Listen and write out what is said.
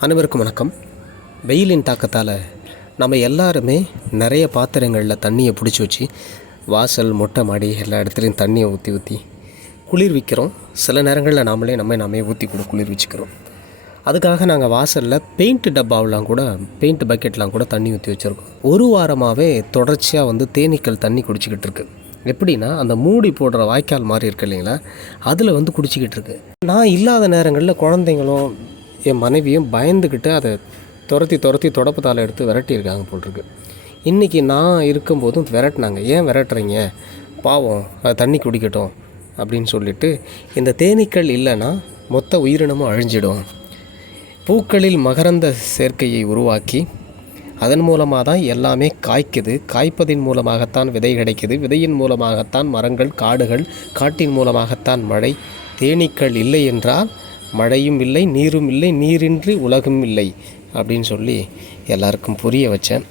அனைவருக்கும் வணக்கம். வெயிலின் தாக்கத்தால் நம்ம எல்லாருமே நிறைய பாத்திரங்களில் தண்ணியை பிடிச்சி வச்சு வாசல் மொட்டை மாடி எல்லா இடத்துலையும் தண்ணியை ஊற்றி ஊற்றி குளிர்விக்கிறோம் சில நேரங்களில் நாமளே நம்ம நாமே ஊற்றி கூட குளிர்விச்சுக்கிறோம் அதுக்காக நாங்கள் வாசலில் பெயிண்ட் டப்பாவெலாம் கூட பெயிண்ட் பக்கெட்லாம் கூட தண்ணி ஊற்றி வச்சுருக்கோம். ஒரு வாரமாகவே தொடர்ச்சியாக வந்து தேனீக்கள் தண்ணி குடிச்சிக்கிட்டு இருக்கு. எப்படின்னா அந்த மூடி போடுற வாய்க்கால் மாதிரி இருக்கு இல்லைங்களா? அதில் வந்து குடிச்சிக்கிட்டு இருக்கு. நான் இல்லாத நேரங்களில் குழந்தைங்களும் என் மனைவியும் பயந்துக்கிட்டு அதை துரத்தி துரத்தி தொடப்பத்தால் எடுத்து விரட்டியிருக்காங்க போட்டிருக்கு இன்றைக்கி நான் இருக்கும்போதும் விரட்டினாங்க. ஏன் விரட்டுறீங்க? பாவம் அது தண்ணி குடிக்கட்டும் அப்படின்னு சொல்லிட்டு இந்த தேனீக்கள் இல்லைன்னா மொத்த உயிரினமும் அழிஞ்சிடும். பூக்களில் மகரந்த சேர்க்கையை உருவாக்கி அதன் மூலமாக தான் எல்லாமே காய்க்குது. காய்ப்பதின் மூலமாகத்தான் விதை கிடைக்குது. விதையின் மூலமாகத்தான் மரங்கள் காடுகள் காட்டின் மூலமாகத்தான் மழை. தேனீக்கள் இல்லை என்றால் மழையும் இல்லை நீரும் இல்லை நீரின்றி உலகும் இல்லை அப்படின்னு சொல்லி எல்லாருக்கும் புரிய வச்சேன்.